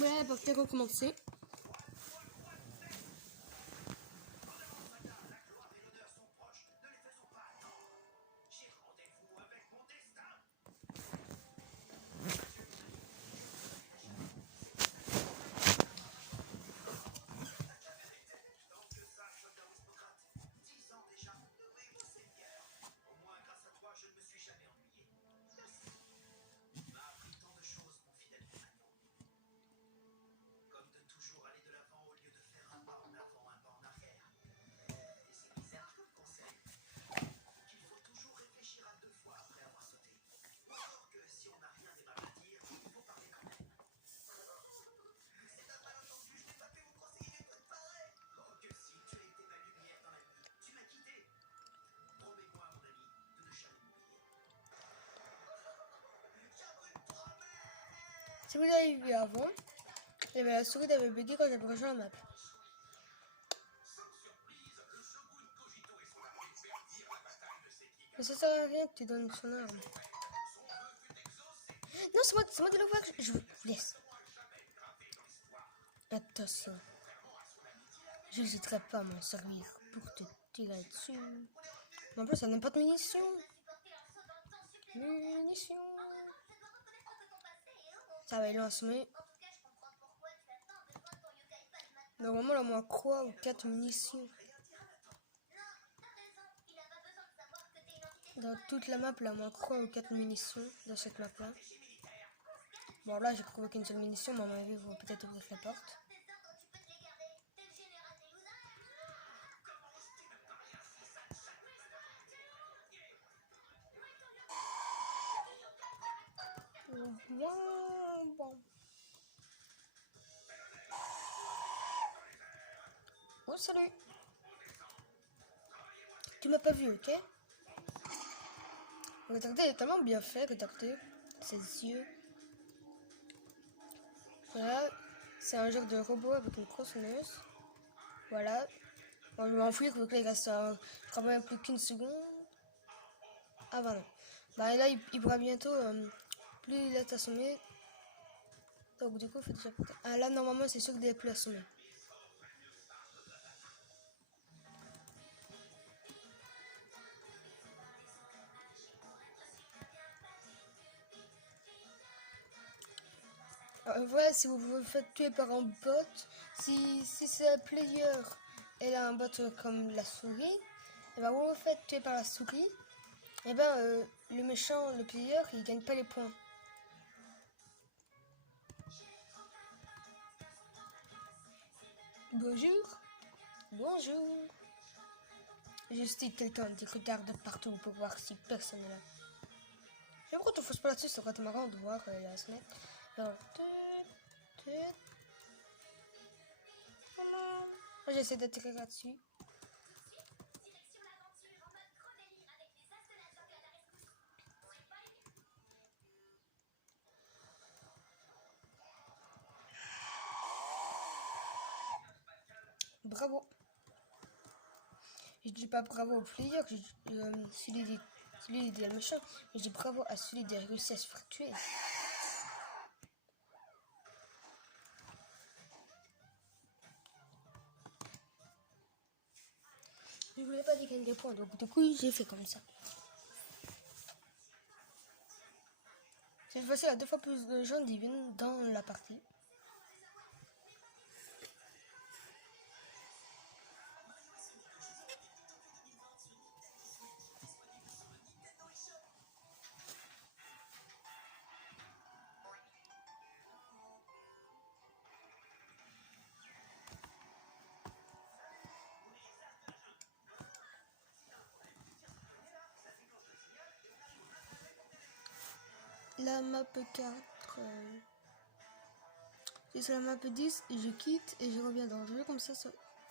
Ouais, parce que recommencer. Si vous l'avez vu avant, la souris avait bugué quand j'avais rejoint la map. Mais ça sert à rien que tu donnes son arme. Non, c'est moi de l'ouvrir. Je vous laisse. Attention. Je n'hésiterai pas à m'en servir pour te tirer dessus. Mais en plus, ça n'a pas de munitions. Ça va, il a assommé. Normalement, là, moins 3 ou 4 munitions. Dans toute la map, là, moins 3 ou 4 munitions dans cette map là. Bon, là, j'ai trouvé qu'une seule munition, mais à mon avis, ils vont peut-être ouvrir la porte. Bon. Oh, salut. Tu m'as pas vu, ok? Regardez, il est tellement bien fait, regardez. Ses yeux. Voilà. C'est un genre de robot avec une tronçonneuse. Voilà. Bon, je vais m'enfuir, vu que là, il reste je crois même plus qu'une seconde. Ah bah non. Bah là, il pourra bientôt... plus il est assommé. Donc du coup, il faut déjà... Ah là, normalement, c'est sûr qu'il n'est plus assommé. Voilà, si vous vous faites tuer par un bot, si c'est un player, elle a un bot comme la souris, et ben vous vous faites tuer par la souris, et ben le méchant, le player, il gagne pas les points. Bonjour. Bonjour. Juste quelqu'un qui regarde partout pour voir si personne est là. J'aime quand on fonce pas là-dessus, ça aurait été marrant de voir la sonnette. Alors, moi j'essaie d'atterrir là-dessus. Bravo. Je dis pas bravo au player, celui qui est le méchant. Je dis bravo à celui qui a réussi à se faire tuer. Je voulais pas dire qu'il y a des points, donc du coup j'ai fait comme ça. C'est facile à 2 fois plus de gens qui viennent dans la partie. La map 4. Si c'est la map 10, je quitte et je reviens dans le jeu, comme ça, ça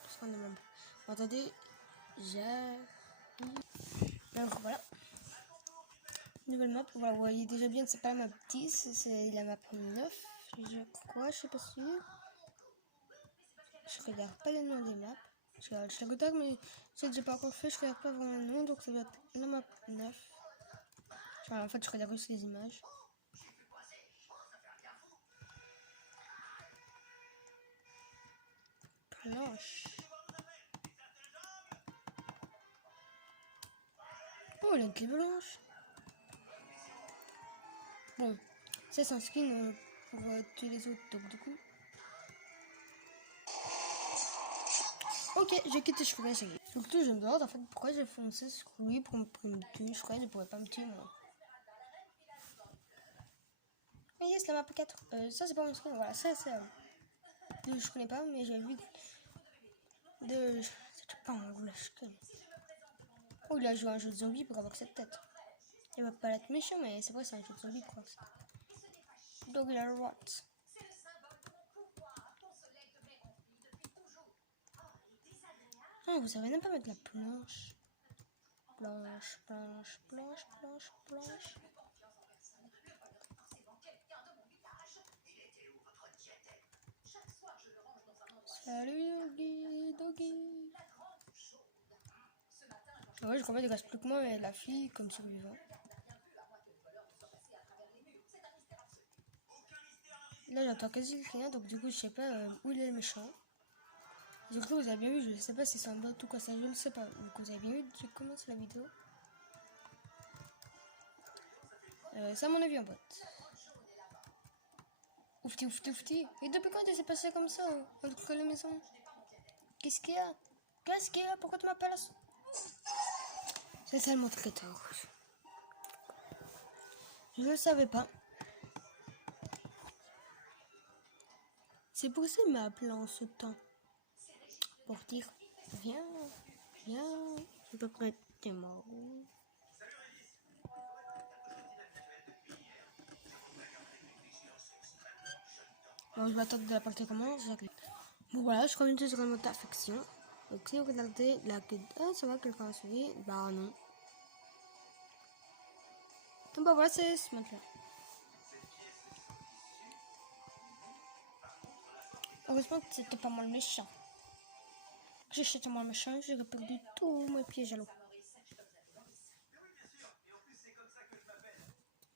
sera la même. Attendez, j'arrive. Donc voilà. Nouvelle map, voilà, vous voyez déjà bien que c'est pas la map 10, c'est la map 9, je crois, je suis pas sûre. Je regarde pas le nom des maps. Je regarde, mais si j'ai pas encore fait, je regarde pas vraiment le nom, donc ça va être la map 9. Enfin, en fait, je regarde juste les images. planche. Oh, il a une clé blanche. Bon, ça c'est un skin pour tuer les autres, donc du coup... Ok, j'ai quitté Shrewy, ça y est. Donc tout, je me demande en fait pourquoi j'ai foncé sur lui pour me tuer. Je croyais qu'il ne pourrait pas me tuer, moi. Ah yes, la map 4. Ça c'est pas mon skin, voilà, ça c'est... je connais pas, mais j'ai vu... C'était pas un gros skin. Oh, il a joué à un jeu de zombie pour avoir cette tête. Il va pas être méchant, mais c'est vrai, c'est un jeu de zombie pour avoir cette tête. Donc il a le droit. Ah, vous savez même pas mettre la planche. Planche, planche, planche, planche, planche. Salut Doggy, Doggy. Ouais, je crois qu'il reste plus que moi et la fille comme survivant. Là, j'entends quasi rien, donc du coup, je sais pas où il est le méchant. Du coup, vous avez bien vu, je sais pas si c'est un bot ou quoi ça, je ne sais pas. Donc, vous avez bien vu, j'ai commencé la vidéo. C'est à mon avis un bot. Oufti, oufti, oufti. Et depuis quand tu s'est passé comme ça, entre les maisons? Qu'est-ce qu'il y a? Qu'est-ce qu'il y a? Pourquoi tu m'appelles? C'est tellement très tard. Je ne le savais pas. C'est pour ça qu'il m'a appelé en ce temps. Pour dire, viens, viens, je peux prêter tes morts. Alors je vais attendre que la partie commence. Bon voilà, je continue sur une autre affection. Donc si vous regardez la queue... Ah, ça va, quelqu'un a suivi? Bah non. Donc bah voilà, c'est ce mec-là. Heureusement que c'était pas moi le méchant. Si c'était moi le méchant, j'aurais perdu tous mes pièges à l'eau.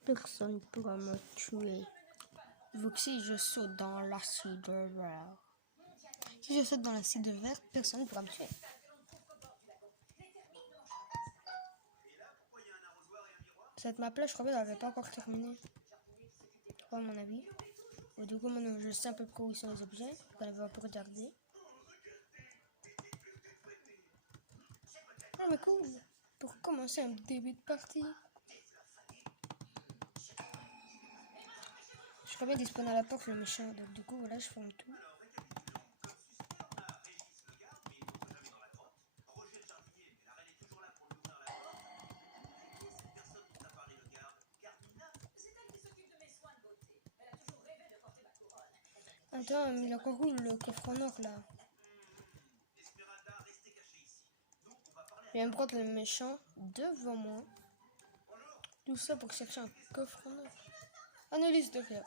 Personne ne pourra me tuer. Vu que si je saute dans l'acide vert. Si je saute dans l'acide vert, personne ne pourra me tuer. Cette map là, je crois qu'elle n'avait pas encore terminé. À mon avis. Et du coup, maintenant, je sais un peu où sont les objets. On va un peu regarder. Ah, mais cool. Pour commencer un début de partie. Je crois bien qu'il spawn à la porte le méchant. Donc, du coup, voilà, je ferme tout. Attends, il a encore où le coffre en or là? Je vais me prendre le méchant devant moi. Tout ça pour chercher un coffre en or. Analyse de fer.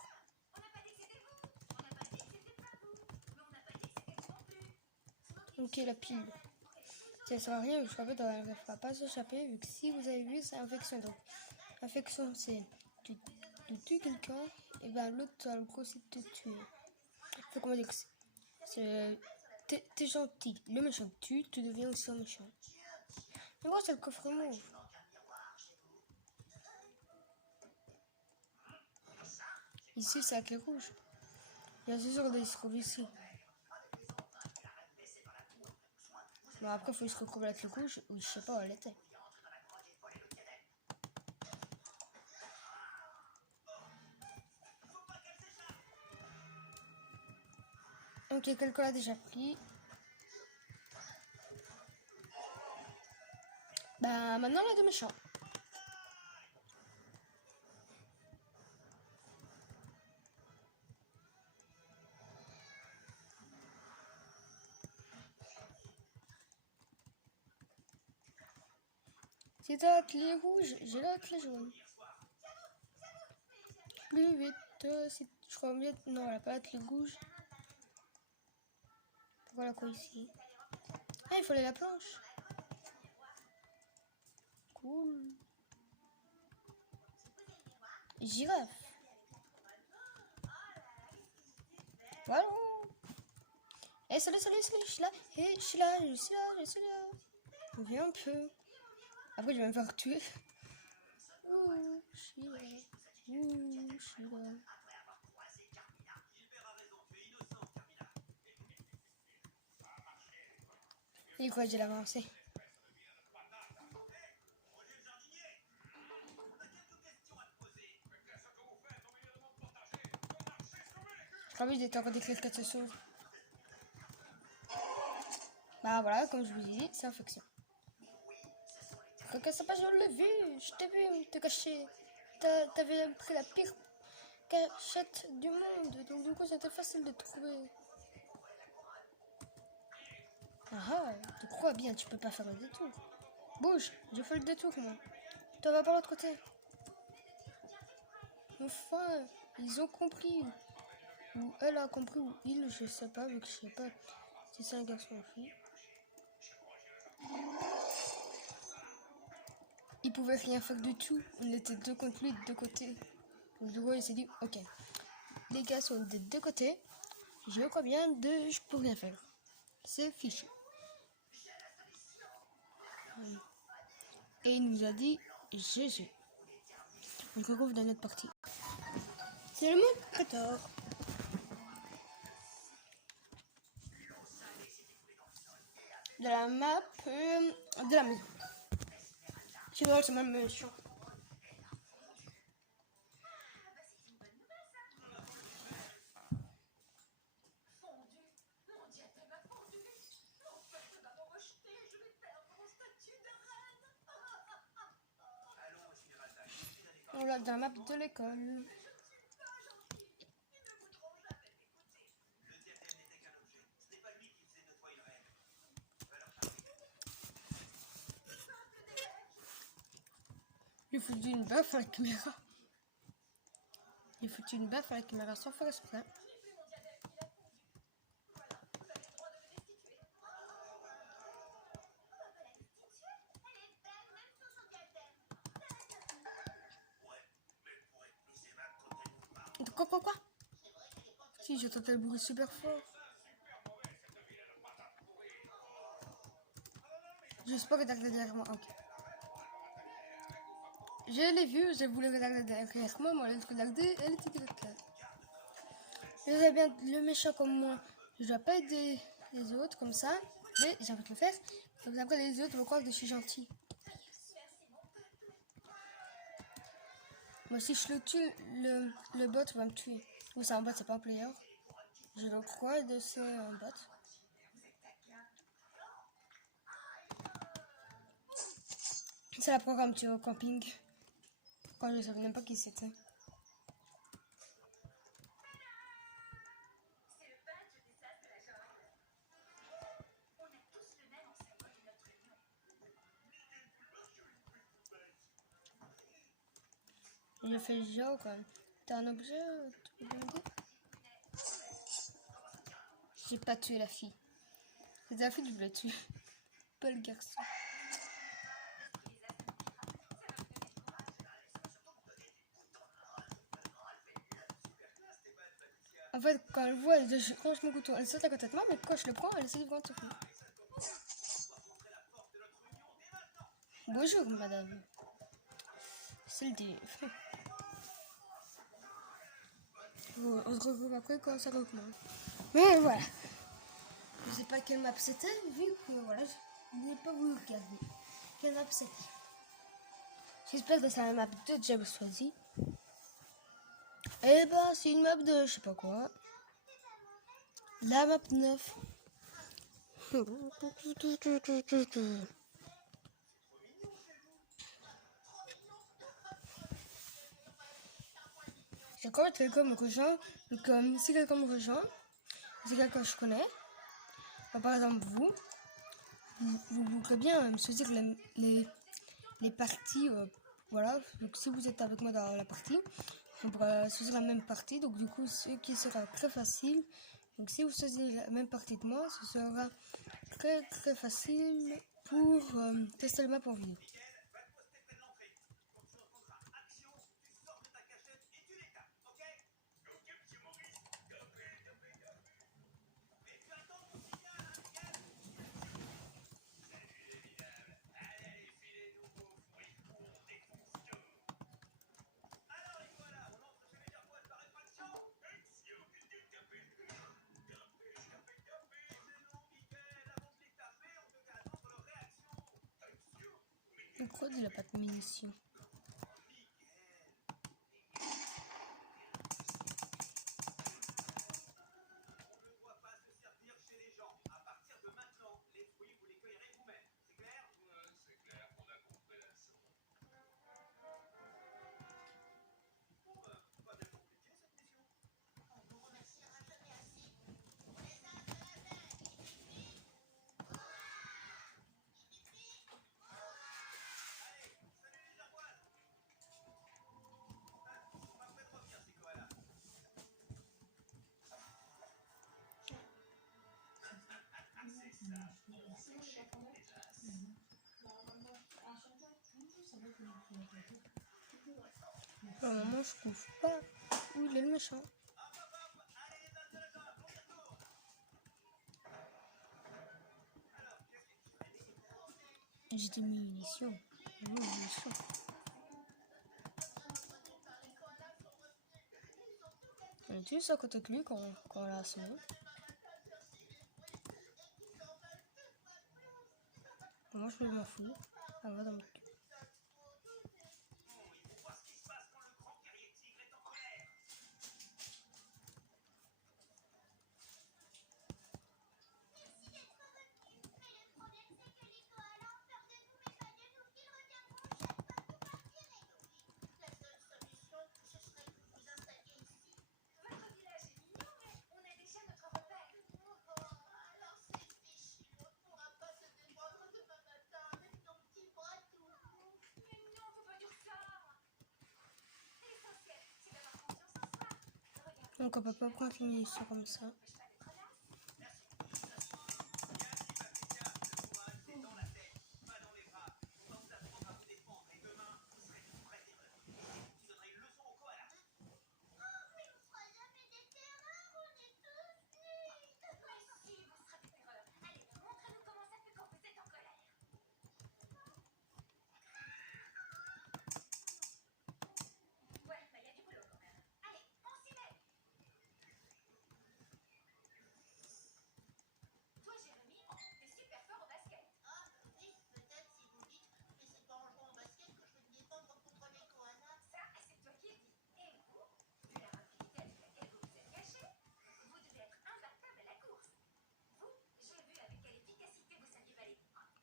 Ok, la pile. Ça sert à rien, je crois qu'elle ne va pas s'échapper. Vu que si vous avez vu, c'est infection. Donc, infection, c'est tu tues quelqu'un, et ben l'autre a le procès de te tuer. Faut qu'on dire que t'es gentil, le méchant tue, tu deviens aussi un méchant. Mais moi, c'est le coffre mauve. Ici, c'est la clé rouge. Bien sûr, il se trouve ici. Bon, après, il faut que je retrouve la clé rouge, ou je sais pas où elle était. Ok, quelqu'un l'a déjà pris. Bah, maintenant, on a deux méchants. C'est la clé rouge, j'ai la clé jaune. Plus vite, je crois bien. Non, elle a pas la clé rouge. Voilà quoi ici. Ah, il faut aller à la planche. Cool. Girafe. Voilà. Eh, salut, salut, salut, je suis là. Eh, je suis là, je suis là, je suis là. Viens un peu. Après, je vais me faire tuer. Ouh, je suis là. Ouh, je suis là. Et quoi, j'ai l'avancée. J'ai envie d'être encore d'écrire 4 choses. Bah voilà, comme je vous ai dit, c'est infection. Regarde ça pas, je l'ai vu, je t'ai vu te cacher. T'avais pris la pire cachette du monde, donc du coup c'était facile de trouver. Ah, tu crois bien, tu peux pas faire le détour. Bouge, je fais le détour moi. Toi va par l'autre côté. Enfin, ils ont compris. Ou elle a compris, ou il, je sais pas, vu que je sais pas si c'est un garçon ou une fille. Il pouvait rien faire du tout. On était deux contre lui, de deux côtés. Donc du coup, il s'est dit, ok, les gars sont des deux côtés. Je crois bien de, je peux rien faire. C'est fichu. Et il nous a dit, GG. On se retrouve dans notre partie. C'est le monde 14. De la map de la maison. Tu vois, c'est même méchant. On l'a dans la map de l'école. J'ai foutu une baffe à la caméra. J'ai foutu une baffe à la caméra sans faire exprès. Quoi? Si, j'entendais le bruit super fort. J'espère que t'as derrière moi. Ok. Je l'ai vu, je voulais regarder derrière moi, elle regardait, elle était directe là. Je sais bien, le méchant comme moi, je dois pas aider les autres comme ça, mais j'ai envie de le faire. Comme ça, après, les autres vont croire que je suis gentil. Moi, si je le tue, le bot va me tuer. Ou c'est un bot, c'est pas un player. Je le crois de c'est un bot. C'est la programme tu au camping. Quand je savais même pas qui c'était. Je fais genre quand même. T'as un objet, tu peux m'aider? J'ai pas tué la fille. C'est la fille que je voulais tuer. Pas le garçon. En fait, quand elle voit, je range mon couteau, elle saute à côté de moi, mais quand je le prends, elle essaie de prendre tout. Bonjour, madame. C'est le dé. On se retrouve après quand ça recommence. Mais voilà. Je sais pas quelle map c'était, vu que voilà, je n'ai pas voulu regarder. Quelle map c'était. J'espère que c'est la map de James choisi. Eh ben, c'est une map de je sais pas quoi. La map 9. Et quand quelqu'un me rejoint, comme si quelqu'un me rejoint, c'est quelqu'un que je connais. Par exemple, vous voudrez bien me choisir les parties. Voilà, donc si vous êtes avec moi dans la partie, on pourra choisir la même partie. Donc du coup, ce qui sera très facile. Donc si vous choisissez la même partie que moi, ce sera très facile pour tester le map en vidéo. Le Crud, il a pas de munitions. Pour le moment, je trouve pas où il est le méchant. J'ai des munitions. On est juste à côté de lui quand on l'a assommé. Moi, je m'en fous. Elle va dans mon cul. Donc on peut pas prendre une munition comme ça.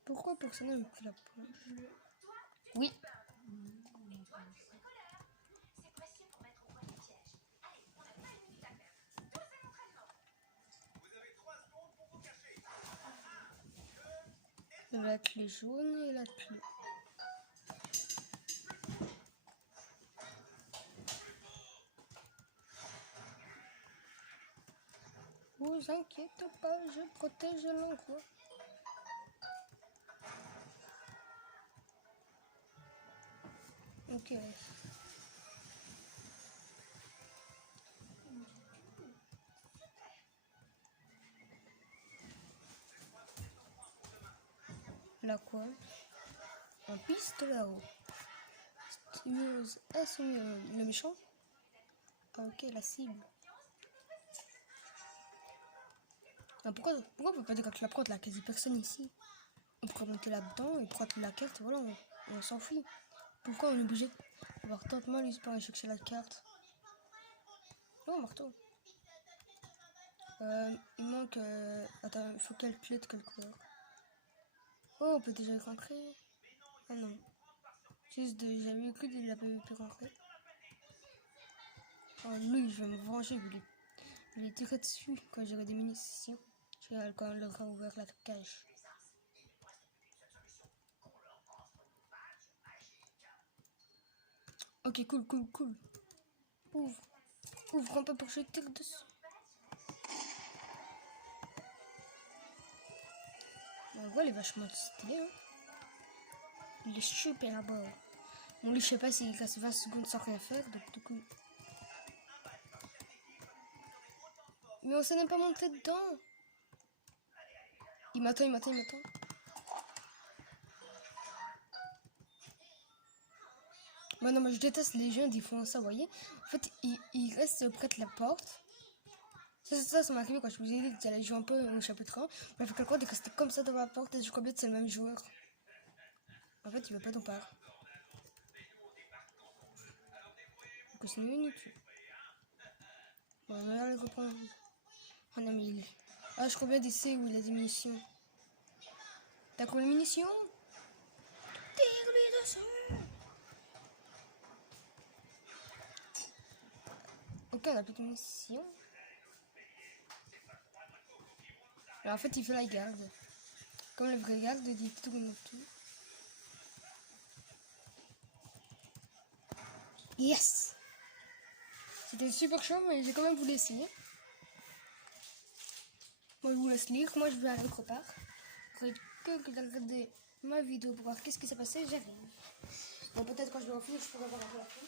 Pourquoi personne n'a pris la poule? Oui. La clé jaune et la clé. Vous inquiétez pas, je protège l'endroit. Ok. Là quoi? Un pistolet à eau. Stimuleuse. Ah, c'est le méchant? Ah, ok, la cible. Ah, pourquoi on peut pas dire quand tu la prends, la quasi personne ici? On pourrait monter là-dedans et prendre la carte, voilà, on s'en fout. Pourquoi on est obligé d'avoir tant de mal juste pour aller chercher la carte? Oh, marteau. Il manque... Attends, il faut quelle clé de quelle couleur? Oh, on peut déjà y rentrer. Ah non. Juste déjà vu que il a pas pu rentrer. Oh, lui, je vais me venger, je vais tirer dessus quand j'aurai des munitions. Quand il aura ouvert la cage. Ok, cool. Ouvre un peu pour que je tire dessus. On voit, il est vachement stylé. Hein. Il est super beau. Bon, lui, je sais pas s'il reste 20 secondes sans rien faire, donc du coup. Mais on s'est même pas monté dedans. Il m'attend. Bah non, mais je déteste les gens, ils font ça, vous voyez. En fait, ils restent près de la porte. Ça m'a arrivé quand je vous ai dit que j'allais jouer un peu au chapitre 1. Il m'a fait quelqu'un de rester comme ça devant la porte et je crois bien que c'est le même joueur. En fait, il veut pas ton part. Donc c'est inutile. Bon, on va aller reprendre. On a mis. Ah, je crois bien d'essayer où il a des munitions. T'as combien de munitions? Tire-lui dessus! Ok, on a plus de munitions. Alors en fait, il fait la garde. Comme le vrai garde, il tourne tout. Yes! C'était super chaud, mais j'ai quand même voulu essayer. Moi, je vous laisse lire. Moi, je vais aller autre part. Après que de regarder ma vidéo pour voir qu'est-ce qui s'est passé, j'arrive. Bon, peut-être quand je vais en finir, je pourrai voir un peu la fin.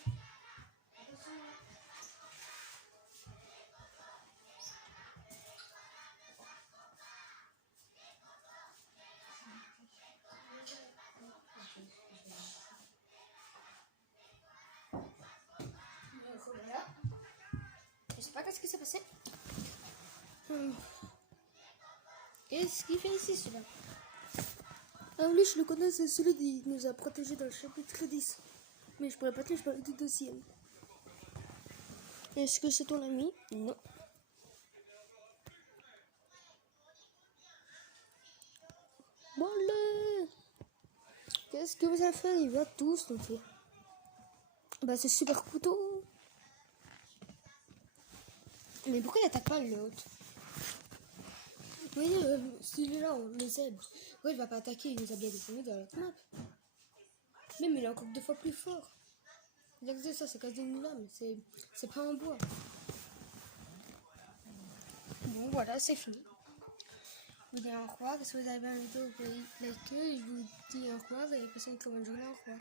Voilà. Je sais pas qu'est-ce qui s'est passé. Et ce qu'il fait ici, celui-là. Ah oui, je le connais, c'est celui qui nous a protégés dans le chapitre 10. Mais je pourrais pas te je parle du deuxième. Est-ce que c'est ton ami? Non. Bon, là. Qu'est-ce que vous allez faire? Il va tous, donc. Bah, c'est super couteau. Mais pourquoi il attaque pas l'autre? Oui, celui-là, le zèbre. Pourquoi il va pas attaquer? Il nous a bien descendu dans l'autre map. Même il est encore 2 fois plus fort. Regardez ça, c'est quasi une lame. C'est pas un bois. Bon, voilà, c'est fini. Je vous dis au revoir. Si vous avez bien la vidéo, vous pouvez liker. Je vous dis au revoir et passez une très bonne journée. Au revoir.